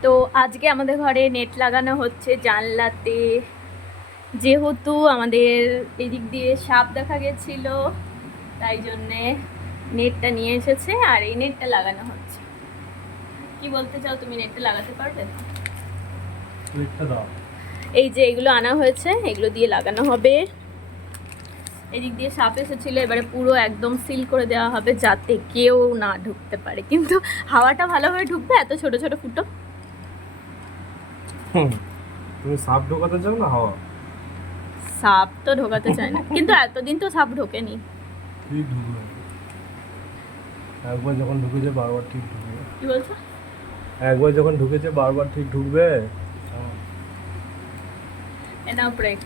তো আজকে আমাদের ঘরে নেট লাগানো হচ্ছে জানলাতে। যেহেতু আমাদের এদিক দিয়ে সাপ দেখা গেছিল তাই জন্যে নেটটা নিয়ে এসেছে আর এই নেটটা লাগানো হচ্ছে। কি বলতে চাও তুমি নেটটা লাগাতে পারবে? এই যে এগুলো আনা হয়েছে এগুলো দিয়ে লাগানো হবে। এদিক দিয়ে সাপ এসেছিল এবারে পুরো একদম সিল করে দেওয়া হবে যাতে কেউ না ঢুকতে পারে। কিন্তু হাওয়াটা ভালোভাবে ঢুকবে এত ছোট ছোট ফুটো। তুমি সাপ ঢোকাতে চাও না হাওয়া? সাপ তো ঢোকাতে চায় না। কিন্তু এতদিন তো সাপ ঢোকেনি। ঠিক ঢুকবে একবার যখন ঢুকেছে বারবার ঠিক ঢুকবে। কি বলছো? একবার যখন ঢুকেছে বারবার ঠিক ঢুকবে? এটা ব্রেক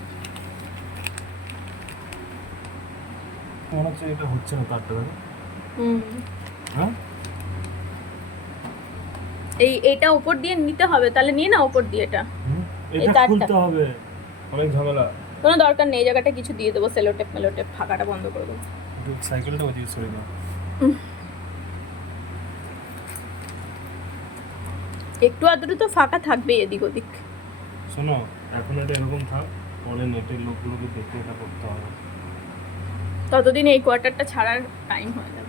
মনে হচ্ছে এটা হচ্ছে না দেখো। হুম। হ্যাঁ? এই এটা উপর দিয়ে নিতে হবে তাহলে নিয়ে না উপর দিয়ে এটা। এই এটা তারটা। খুলতে হবে। অনেক ঝামেলা। কোনো দরকার নেই জায়গাটা কিছু দিয়ে দেবো সেলোটেপ মেলোটেপ ফাঁকাটা বন্ধ করে দেবো। একটু সাইকেলটা ওদিকে সরে দাও। একটু আধটু তো ফাঁকা থাকবে এদিক ওদিক। শোনো এখন এটা এরকম থাক পরে নেটের লোকগুলোকে দেখে এটা করতে হবে। ততদিন এই কোয়ার্টারটা ছাড়ার টাইম হয়ে যাবে।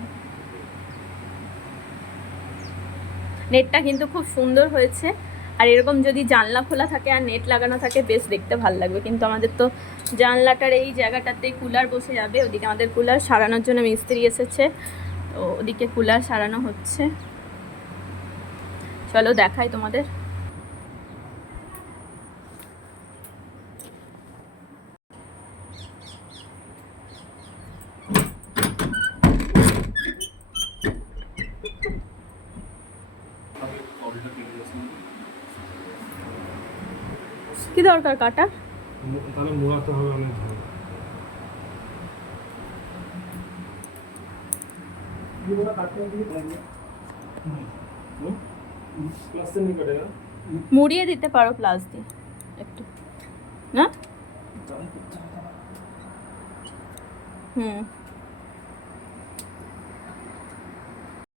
নেটটা কিন্তু খুব সুন্দর হয়েছে। আর এরকম যদি জানলা খোলা থাকে আর নেট লাগানো থাকে, বেশ দেখতে ভালো লাগবে। কিন্তু আমাদের তো জানলাটার এই জায়গাটাতেই কুলার বসে যাবে। ওদিকে আমাদের কুলার সারানোর জন্য মিস্ত্রি এসেছে। তো ওদিকে কুলার সারানো হচ্ছে। চলো দেখাই তোমাদের। কি দরকার কাটা? তাহলে মোড়াতে হবে অনেক মুড়িয়ে দিতে পারো প্লাস দিয়ে একটু। না? হুম।